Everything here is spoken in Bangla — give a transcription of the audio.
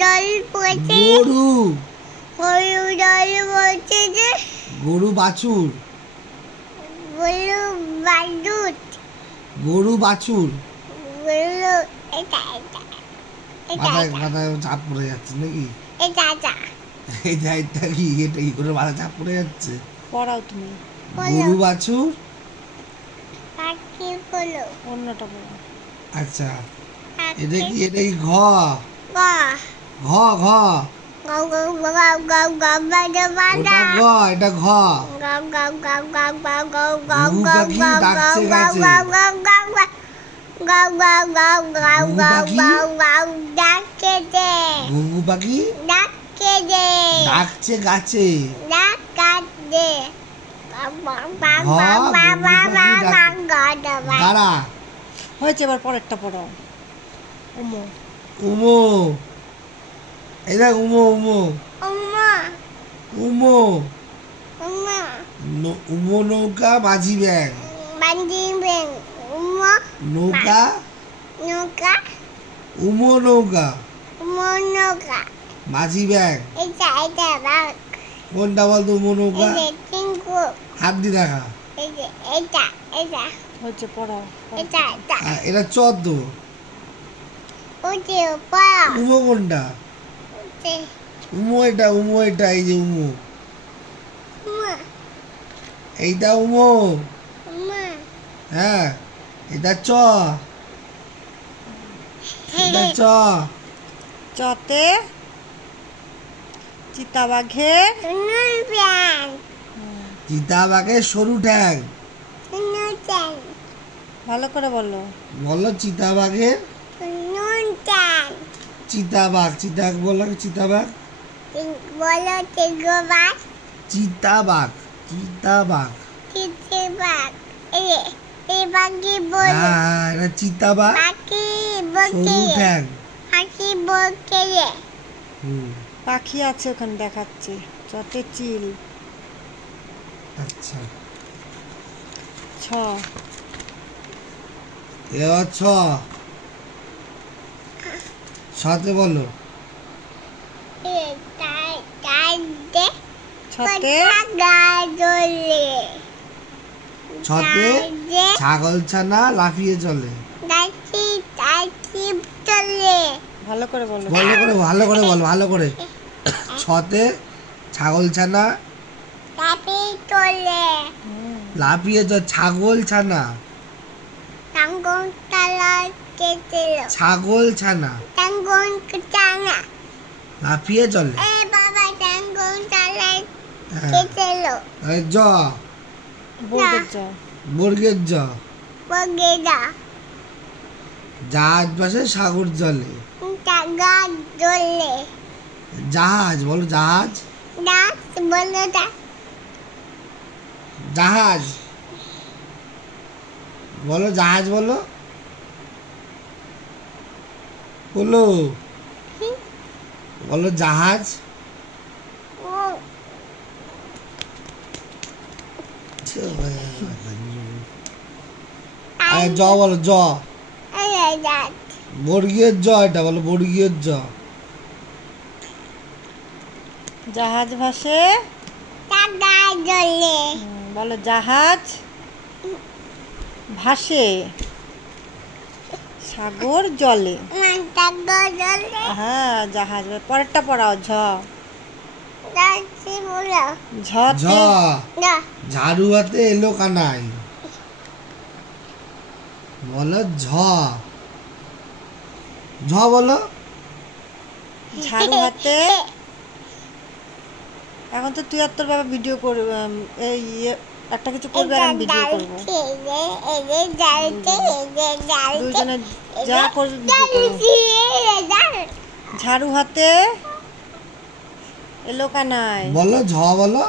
জল পড়ছে গরু গরু জল পড়ছে যে গরু বাছুর গরু বাছুর গরু বাছুর গরু এটা মাথায় চাপ পড়ে যাচ্ছে নাকি এটা এটা কি করে মাথায় চাপ পড়ে যাচ্ছে পড়াও তুমি গরু বাছুর পাখি বলো অন্যটা বলো। আচ্ছা এটা কি ঘ ঘ ঘ ওটা ঘ এটা ঘ ঘুঘু পাখি ডাকছে গাছে দাঁড়া হয়েছে, এবার পরেরটা পড়াও। উমো উমো এই দেখ উমো উমো উমো উমো নৌকা মাঝি ব্যাং নৌকা উমো নৌকা মাঝি ব্যাং কোনটা বলতো উমো নৌকা হাত দিয়ে দেখা হয়েছে, পড়াও। এটা চোদ্দ উমো কোনটা উমো এটা এই যে উমো এইটা উমো হ্যাঁ এটা চ এটা চ চতে চিতাবাঘের চিতাবাঘের সরু ঠ্যাং ভালো করে বলো। বলো চিতাবাঘের চিতাবাঘ বলো চিতাবাঘ চিতাবাঘ হ্যাঁ এটা চিতাবাঘ সরু ঠ্যাং পাখি আছে ওখানে দেখাচ্ছে। চতে চিল। আচ্ছা ছ এবার ছতে বলো ছতে ছতে ছাগল ছানা লাফিয়ে চলে ভালো করে বলো। ভালো করে ছতে ছাগল ছানা লাফিয়ে চলে ছাগল ছানা ছাগল ছানা লাফিয়ে চলে জ বর্গের জ জাহাজ বাসে সাগর জলে জাহাজ বলো জাহাজ জাহাজ বলো জাহাজ বলো বলো জাহাজ জ বলো জ বর্গীয় জ এটা বলো বর্গীয় জ জাহাজ ভাসে বলো জাহাজ ভাসে সাগর জলে। হ্যাঁ জাহাজ। পরেরটা পড়াও। ঝ ঝাড়ু হাতে এলো কানাই বলো ঝ বলো ঝাড়ু হাতে। এখন তো তুই আর তোর বাবা ভিডিও করবে, এই একটা কিছু করবে আর আমি ভিডিও করবো। দুজনে যা করবে ঝাড়ু হাতে এলো কানাই বলো ঝ বলো